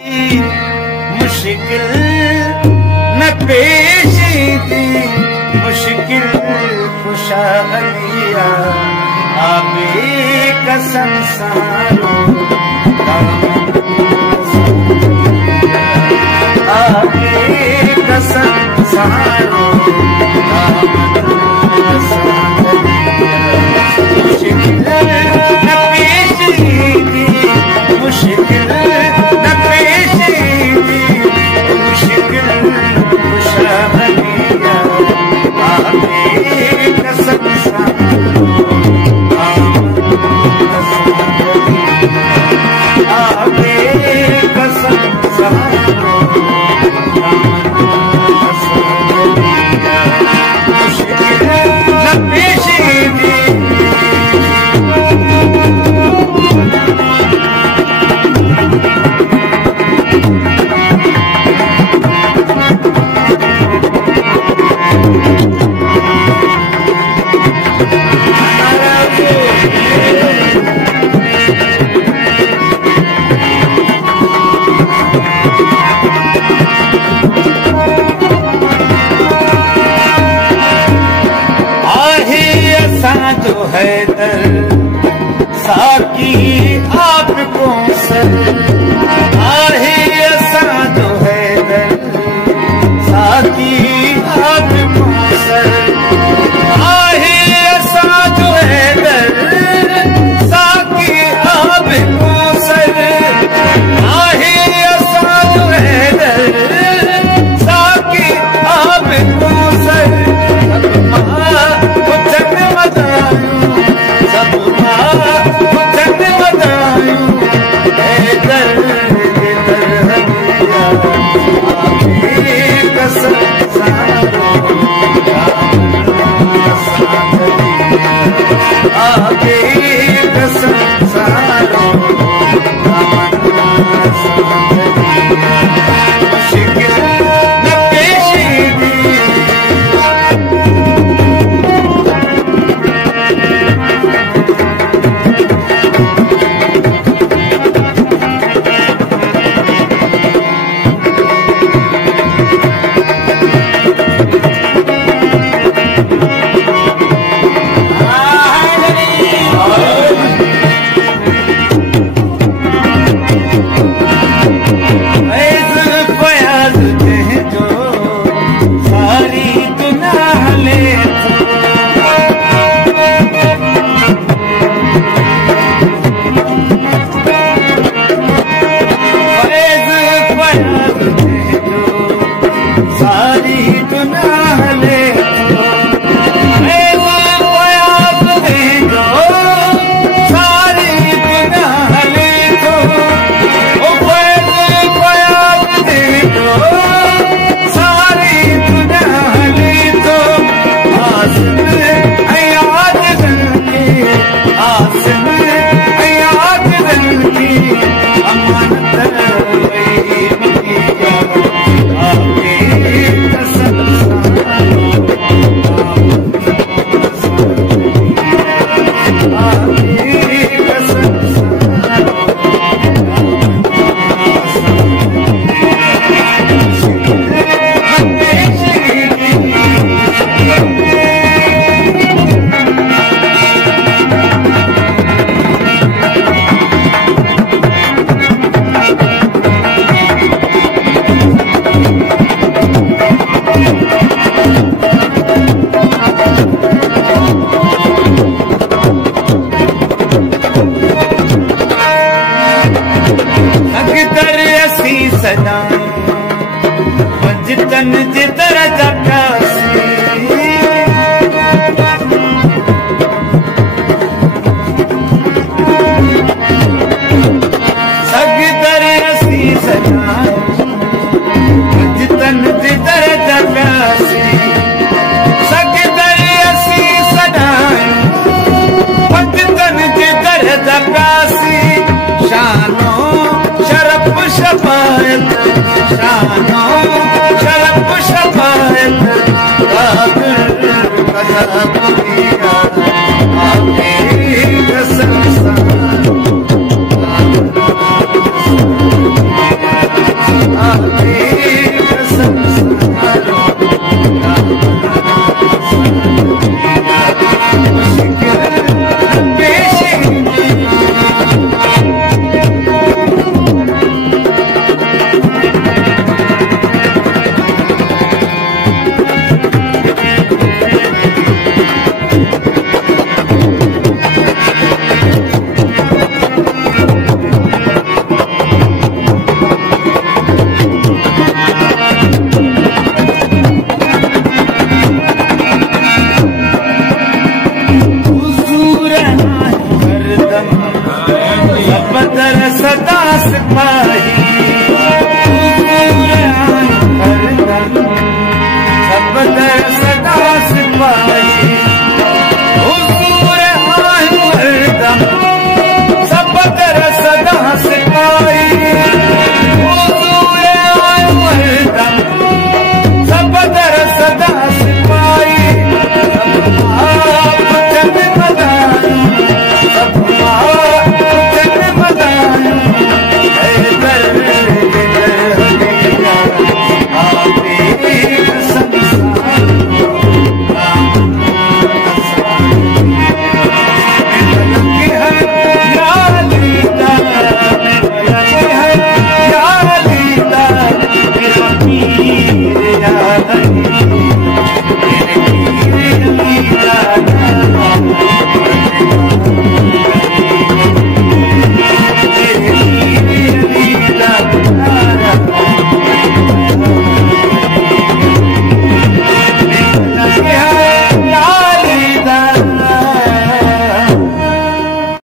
मुश्किल न पेश थी, मुश्किल खुशा अलिया आबे कसम सारो आबे कसम सारो मुश्किल न पेश थी, मुश्किल न पेश थी, मुश्किल खुशा अलिया आबे कसम सारो आबे कसम सारो मुश्किल न पेश थी। जो है दर साकी आपको सर आहे असा जो है दर साकी आपको सर आहे असा जो है दर साकी आपको सर आहे असा जो है दर साकी आपको सर आगे कसम सारो मुश्किल न पेश थी। जितन जितर जकासी सगदर असी सना जितन जितर जकासी सगदर असी सना जितन जितर जकासी शानो शरफ शफायत शानो शरफ शफायत कसम सारो बदर सदा सिपाही